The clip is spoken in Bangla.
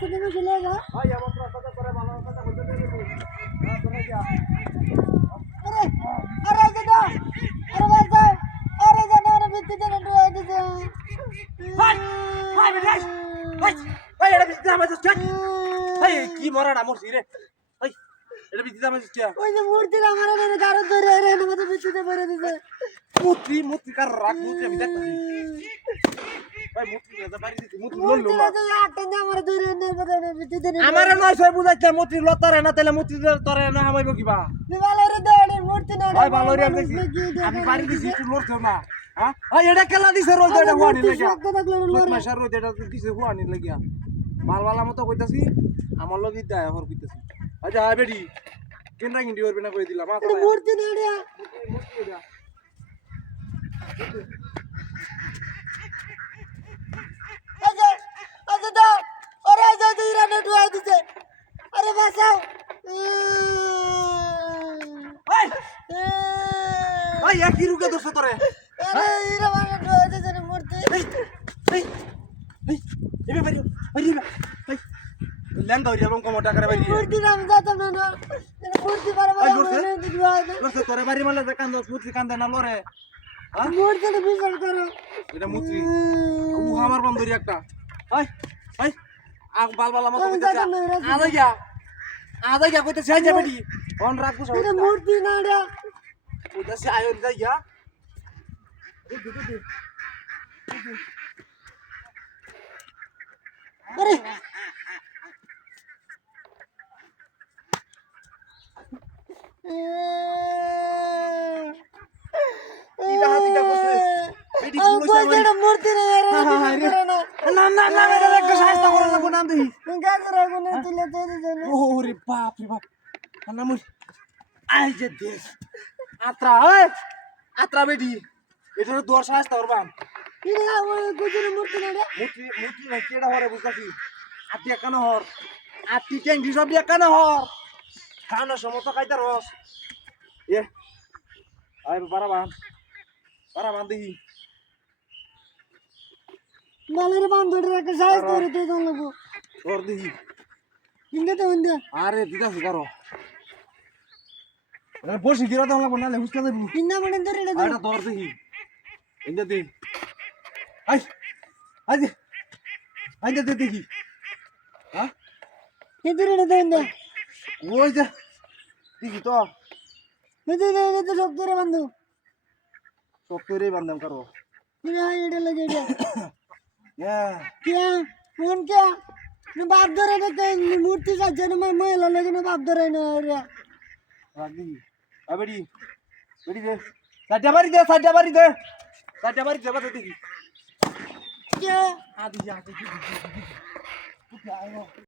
রাস্তা থেকে চলে যা ভাই আমার রাস্তাটা করে ভালো কথা বলতে দেবে না তুমি কি আরে আরে দাদা আরে ভাই সাহেব আরে দাদা আরে ভিত্তিতে ডুবে দিছে ভাই ভাই ভাই ভাই ভাই এটা বিস্তার আমাদের চল ভাই কি মরাটা মরছি রে ভাই এটা বিস্তার আমাদের চল ওই যে মূর্তির আমার এনে গারদ ধরে এর এনে মধ্যে ভিত্তিতে পড়ে দিছে মুতি কার রাখ মুতি আমি দেখতেছি ভাই মুতি দাদা বাড়ি দিছি মুতি লল মূর্তি তো আটটা না আমার ধরে এনে মধ্যে ভিত্তিতে আমারে নয় সই বুঝাইতে মুতি লতারে না তাইলে মুতি তরে না হামাইবো কিবা ভালো রে দড়ি মূর্তি না ভাই ভালো রে দেখছি আমি বাড়ি দিছি একটু লড়ছো না হ্যাঁ ভাই এটা কেলা দিছে রোজ এটা হুয়ানি লাগিয়া মাসার রোজ এটা দিছে হুয়ানি লাগিয়া মালওয়ালা মতো কইতাছি আমার লগি দায় হর কইতাছি আচ্ছা হাই বেডি কেনরা কিন্ডি করবে না কই দিলাম মূর্তি না রে আচ্ছা আচ্ছা দাও আরে আচ্ছা দিরা না ডুবে দিছে আরে বাসাও ভাই ভাই কি রুকে দোষ তোরে আরে ইরা মানে ডুবে দিছে রে মূর্তি এই এই এই এবে বাইরে বাইরে ভাই লেন্দা হইরা রং কমটা করে বাইরে মূর্তি নাম যাতাম না না মূর্তি পারে ভাই বলে লড়ছে তোরে বাড়ি মারলে কান্দ মুতি কান্দে না লরে হ্যাঁ মূর্তিটা বিসর্জন করো এটা মুতি ও আমার বন্ধুরি একটা ভাই ভাই আগ বালবালা মতো কইতাছে আদা গিয়া কইতাছে আই যাবেডি অন রাখবো সব এটা মূর্তি না রে কইতাছে আয়ন যাই গিয়া আরে ইটা হাতিটা কইছে বেডি আমি গুলো কইছি এটা মূর্তি না রে না না না এটা একটা সাহায্য করা লাগবো নাম দেই গাজরা গুনে তুলে তৈরি জন্য ওরে বাপ রে বাপ না মুই আই যে দেশ আত্রা ওই আত্রা বেডি এটা দোর সাহায্য করবাম ইরে ওই কইছি মূর্তি না রে মুতি মুতি না কেডা হরে বুঝতাছি আতি একান হর আতি টেঙ্গি সব একান হর খানা সমত কাইতা রস এ আই পারাবান দেখি মালের বান্ধবীর একটা সাইজ করে তুই দন লাগবো তোর দেখি ইন্দে তো ইন্দে আরে দিদা সুগারো বসি গিরা দাম লাগবো নালে হুসকা দেবু ইন্দা মানে ধরে রে এটা তোর দেখি ইন্দা দে আই আই দে আই দে দেখি হ্যাঁ ইন্দে রে ইন্দে ওই যে দেখি তো ইন্দে রে তো সব ধরে বান্ধব সব তোরে বান্দাম করো ইরে এটা লাগে এটা হ্যাঁ क्या फोन क्या न बाप धरे न ते मूर्ति का जन्म महिला लेकिन बाप धरे न रे রাগি আবেডি বেডি দে সাজা বাড়ি দে বাতা দেখি क्या আদি যা